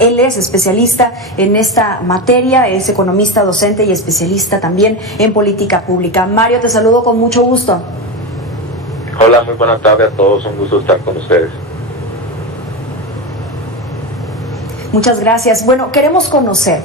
Él es especialista en esta materia, es economista, docente y especialista también en política pública. Mario, te saludo con mucho gusto. Hola, muy buenas tardes a todos, un gusto estar con ustedes. Muchas gracias. Bueno, queremos conocer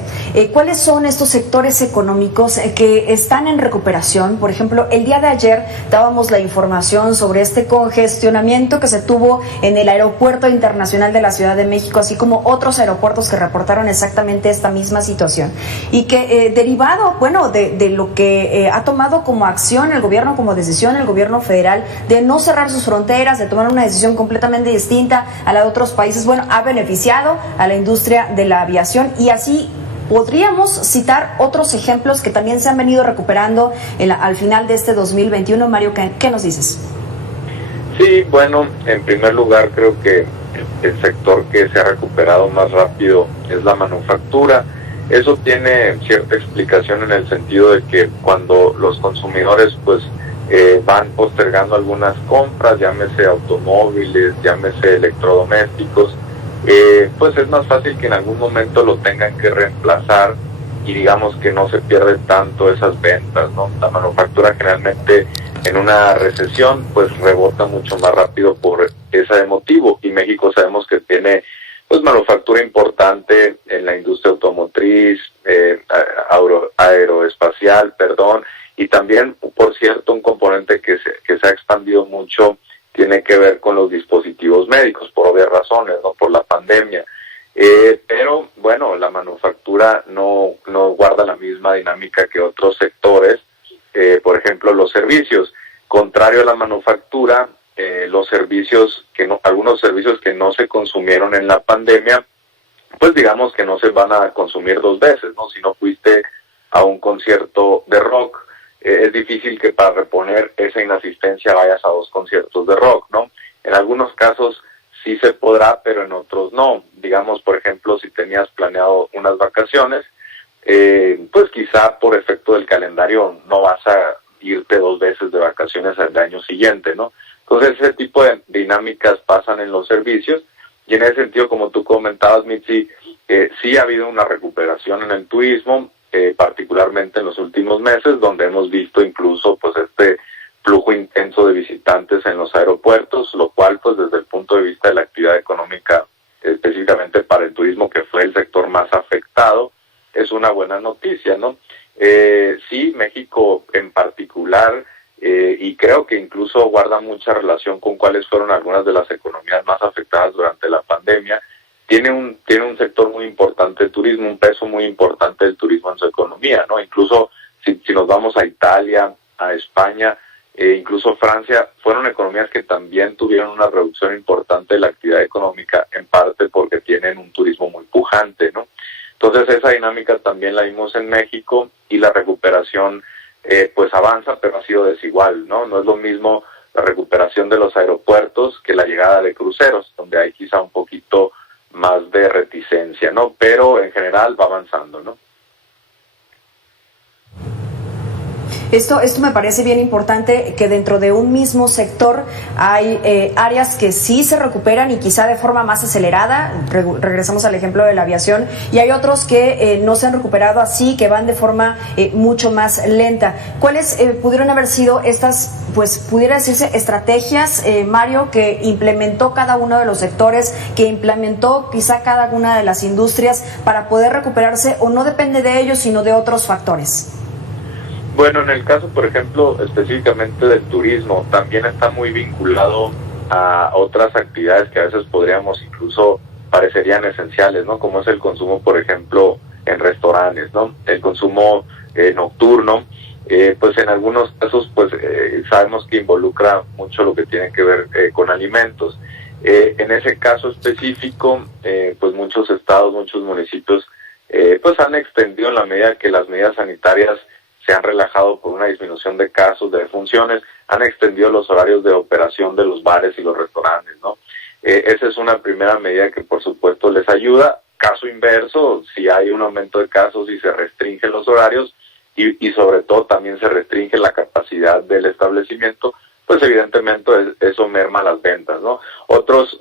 cuáles son estos sectores económicos que están en recuperación. Por ejemplo, el día de ayer dábamos la información sobre este congestionamiento que se tuvo en el Aeropuerto Internacional de la Ciudad de México, así como otros aeropuertos que reportaron exactamente esta misma situación. Y que derivado, bueno, de lo que ha tomado como acción el gobierno, como decisión el gobierno federal, de no cerrar sus fronteras, de tomar una decisión completamente distinta a la de otros países, bueno, ha beneficiado a la industria de la aviación, y así podríamos citar otros ejemplos que también se han venido recuperando al final de este 2021. Mario, ¿qué nos dices? Sí, bueno, en primer lugar creo que el sector que se ha recuperado más rápido es la manufactura. Eso tiene cierta explicación en el sentido de que cuando los consumidores pues van postergando algunas compras, llámese automóviles, llámese electrodomésticos, pues es más fácil que en algún momento lo tengan que reemplazar y digamos que no se pierde tanto esas ventas, ¿no? La manufactura generalmente en una recesión pues rebota mucho más rápido por ese motivo, y México sabemos que tiene pues manufactura importante en la industria automotriz, aeroespacial, y también, por cierto, un componente que se ha expandido mucho tiene que ver con los dispositivos médicos, por obvias razones, ¿no? Por la pandemia. Pero, bueno, la manufactura no guarda la misma dinámica que otros sectores. Por ejemplo, los servicios. Contrario a la manufactura, los servicios, algunos servicios que no se consumieron en la pandemia, pues digamos que no se van a consumir dos veces, ¿no? Si no fuiste a un concierto de rock, es difícil que para reponer esa inasistencia vayas a dos conciertos de rock, ¿no? En algunos casos sí se podrá, pero en otros no. Digamos, por ejemplo, si tenías planeado unas vacaciones, pues quizá por efecto del calendario no vas a irte dos veces de vacaciones al año siguiente, ¿no? Entonces ese tipo de dinámicas pasan en los servicios, y en ese sentido, como tú comentabas, Mitzi, sí ha habido una recuperación en el turismo, particularmente en los últimos meses, donde hemos visto incluso pues este flujo intenso de visitantes en los aeropuertos, lo cual pues desde el punto de vista de la actividad económica, específicamente para el turismo, que fue el sector más afectado, es una buena noticia, ¿no? Sí, México en particular, y creo que incluso guarda mucha relación con cuáles fueron algunas de las economías más afectadas durante la pandemia, tiene un sector muy importante de turismo, un peso muy importante del turismo en su economía, ¿no? Incluso si nos vamos a Italia, a España, incluso Francia, fueron economías que también tuvieron una reducción importante de la actividad económica, en parte porque tienen un turismo muy pujante, ¿no? Entonces esa dinámica también la vimos en México, y la recuperación pues avanza, pero ha sido desigual, ¿no? No es lo mismo la recuperación de los aeropuertos que la llegada de cruceros, donde hay quizá un poquito más de reticencia, ¿no? Pero en general va avanzando, ¿no? Esto me parece bien importante, que dentro de un mismo sector hay áreas que sí se recuperan y quizá de forma más acelerada. Regresamos al ejemplo de la aviación, y hay otros que no se han recuperado así, que van de forma mucho más lenta. ¿Cuáles pudieron haber sido estas, pues pudiera decirse, estrategias, Mario, que implementó cada uno de los sectores, que implementó quizá cada una de las industrias para poder recuperarse, o no depende de ellos sino de otros factores? Bueno, en el caso, por ejemplo, específicamente del turismo, también está muy vinculado a otras actividades que a veces podríamos incluso parecerían esenciales, ¿no? Como es el consumo, por ejemplo, en restaurantes, ¿no? El consumo nocturno, pues en algunos casos, pues sabemos que involucra mucho lo que tiene que ver con alimentos. En ese caso específico, pues muchos estados, muchos municipios, pues han extendido, en la medida que las medidas sanitarias se han relajado por una disminución de casos, de defunciones, han extendido los horarios de operación de los bares y los restaurantes, ¿no? Esa es una primera medida que por supuesto les ayuda. Caso inverso, si hay un aumento de casos y se restringen los horarios, y sobre todo también se restringe la capacidad del establecimiento, pues evidentemente eso merma las ventas, ¿no? Otros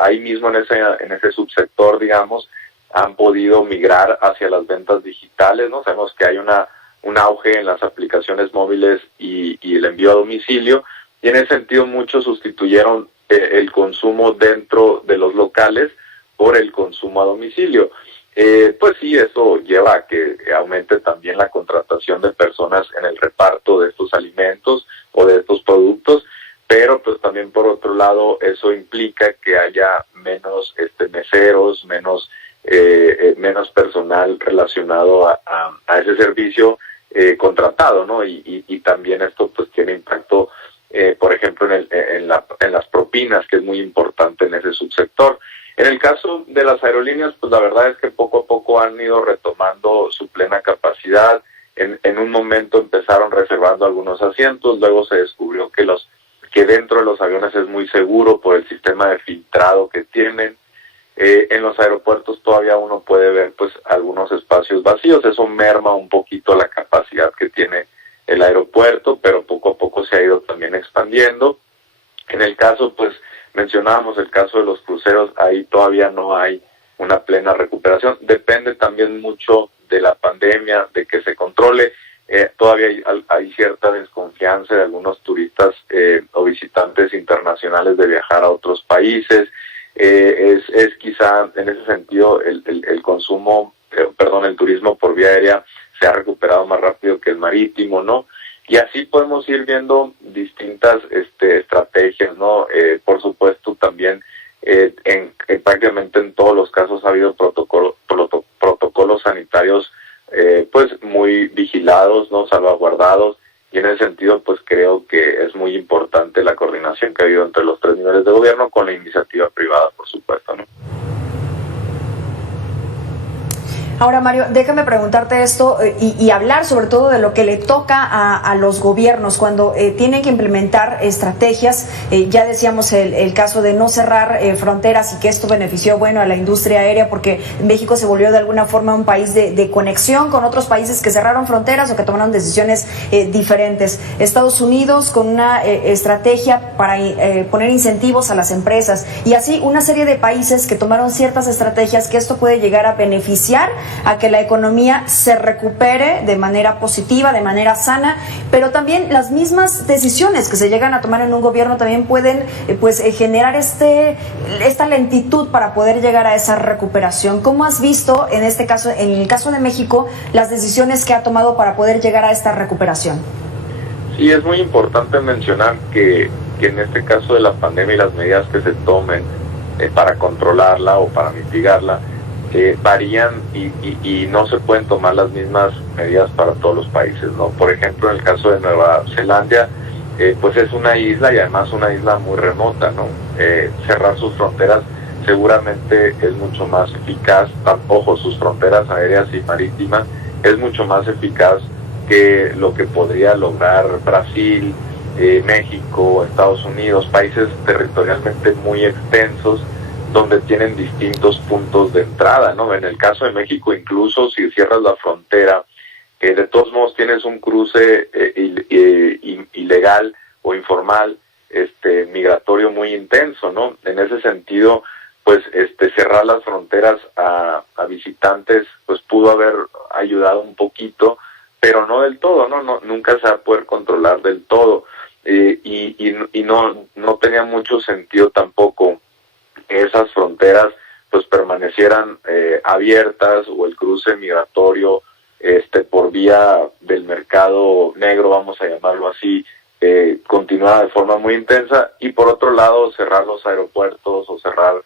ahí mismo en ese subsector, digamos, han podido migrar hacia las ventas digitales, ¿no? Sabemos que hay un auge en las aplicaciones móviles y el envío a domicilio, y en ese sentido muchos sustituyeron el consumo dentro de los locales por el consumo a domicilio. Pues sí, eso lleva a que aumente también la contratación de personas en el reparto de estos alimentos o de estos productos, pero pues también por otro lado eso implica que haya menos meseros, menos personal relacionado a ese servicio contratado, ¿no? Y también esto pues tiene impacto, por ejemplo, en las propinas, que es muy importante en ese subsector. En el caso de las aerolíneas, pues la verdad es que poco a poco han ido retomando su plena capacidad. En un momento empezaron reservando algunos asientos, luego se descubrió que dentro de los aviones es muy seguro por el sistema de filtrado que tienen. En los aeropuertos todavía uno puede ver pues algunos espacios vacíos, eso merma un poquito la capacidad que tiene el aeropuerto, pero poco a poco se ha ido también expandiendo. En el caso, pues mencionábamos el caso de los cruceros, ahí todavía no hay una plena recuperación, depende también mucho de la pandemia, de que se controle. Todavía hay cierta desconfianza de algunos turistas o visitantes internacionales de viajar a otros países. Es quizá en ese sentido el consumo, el turismo por vía aérea se ha recuperado más rápido que el marítimo, ¿no? Y así podemos ir viendo distintas estrategias, ¿no? Por supuesto también prácticamente en todos los casos ha habido protocolos sanitarios pues muy vigilados, ¿no? Salvaguardados, y en ese sentido pues creo que es muy importante la coordinación que ha habido entre los tres niveles de gobierno con la iniciativa privada, por supuesto, ¿no? Ahora, Mario, déjame preguntarte esto y hablar sobre todo de lo que le toca a los gobiernos cuando tienen que implementar estrategias. Ya decíamos el caso de no cerrar fronteras y que esto benefició, bueno, a la industria aérea porque México se volvió de alguna forma un país de conexión con otros países que cerraron fronteras o que tomaron decisiones diferentes. Estados Unidos con una estrategia para poner incentivos a las empresas y así una serie de países que tomaron ciertas estrategias que esto puede llegar a beneficiar a que la economía se recupere de manera positiva, de manera sana, pero también las mismas decisiones que se llegan a tomar en un gobierno también pueden generar esta lentitud para poder llegar a esa recuperación. ¿Cómo has visto en este caso, en el caso de México, las decisiones que ha tomado para poder llegar a esta recuperación? Sí, es muy importante mencionar que en este caso de la pandemia y las medidas que se tomen para controlarla o para mitigarla, varían y no se pueden tomar las mismas medidas para todos los países, ¿no? Por ejemplo, en el caso de Nueva Zelanda, pues es una isla y además una isla muy remota, ¿no? Cerrar sus fronteras seguramente es mucho más eficaz, sus fronteras aéreas y marítimas es mucho más eficaz que lo que podría lograr Brasil, México, Estados Unidos, países territorialmente muy extensos, donde tienen distintos puntos de entrada, ¿no? En el caso de México, incluso si cierras la frontera, de todos modos tienes un cruce ilegal o informal, migratorio muy intenso, ¿no? En ese sentido, pues cerrar las fronteras a visitantes, pues pudo haber ayudado un poquito, pero no del todo, ¿no? Nunca se va a poder controlar del todo, y no tenía mucho sentido tampoco que esas fronteras pues permanecieran abiertas o el cruce migratorio por vía del mercado negro, vamos a llamarlo así, continuara de forma muy intensa, y por otro lado cerrar los aeropuertos o cerrar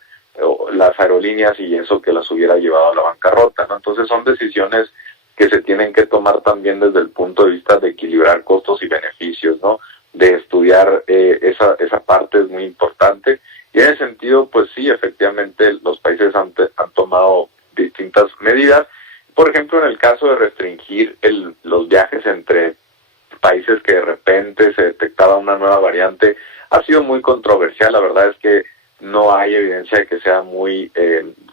las aerolíneas y eso que las hubiera llevado a la bancarrota, ¿no? Entonces son decisiones que se tienen que tomar también desde el punto de vista de equilibrar costos y beneficios, ¿no? De estudiar esa parte es muy importante. Y en ese sentido, pues sí, efectivamente los países han tomado distintas medidas. Por ejemplo, en el caso de restringir los viajes entre países que de repente se detectaba una nueva variante, ha sido muy controversial. La verdad es que no hay evidencia de que sea muy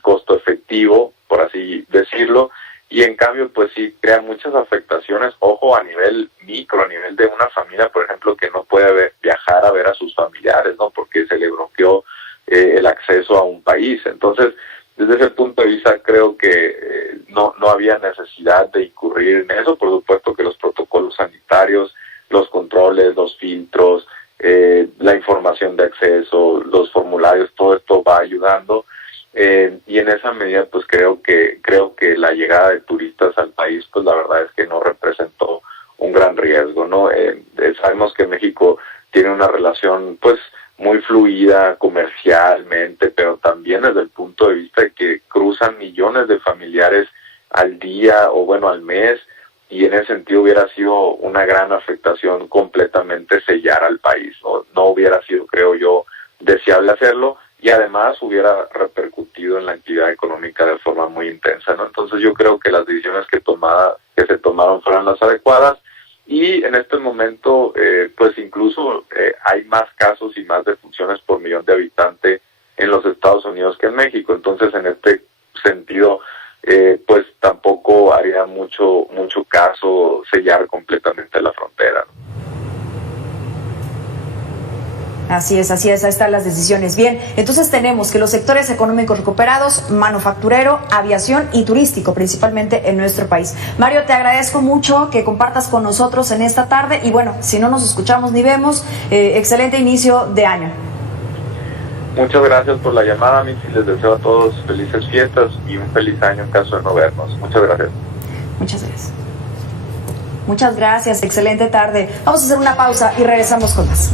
costo efectivo, por así decirlo. Y en cambio, pues sí, crea muchas afectaciones, ojo, a nivel micro, a nivel de una familia, por ejemplo, que no puede viajar a ver a sus familiares, ¿no? Porque se le bloqueó el acceso a un país. Entonces, desde ese punto de vista, creo que no había necesidad de incurrir en eso. Por supuesto que los protocolos sanitarios, los controles, los filtros, la información de acceso, los formularios, todo esto va ayudando. Y en esa medida, pues creo que la llegada de turistas al país, pues la verdad es que no representó un gran riesgo, ¿no? Sabemos que México tiene una relación, pues, muy fluida comercialmente, pero también desde el punto de vista de que cruzan millones de familiares al día o bueno al mes, y en ese sentido hubiera sido una gran afectación completamente sellar al país, no hubiera sido, creo yo, deseable hacerlo, y además hubiera repercutido en la actividad económica de forma muy intensa, ¿no? Entonces yo creo que las decisiones que se tomaron fueron las adecuadas. Y en este momento, pues incluso hay más casos y más defunciones por millón de habitantes en los Estados Unidos que en México. Entonces, en este sentido, pues tampoco haría mucho caso sellar completamente la frontera, ¿no? Así es, ahí están las decisiones. Bien, entonces tenemos que los sectores económicos recuperados, manufacturero, aviación y turístico, principalmente en nuestro país. Mario, te agradezco mucho que compartas con nosotros en esta tarde y bueno, si no nos escuchamos ni vemos, excelente inicio de año. Muchas gracias por la llamada, Mitzi. Les deseo a todos felices fiestas y un feliz año en caso de no vernos. Muchas gracias. Muchas gracias. Muchas gracias, excelente tarde. Vamos a hacer una pausa y regresamos con más.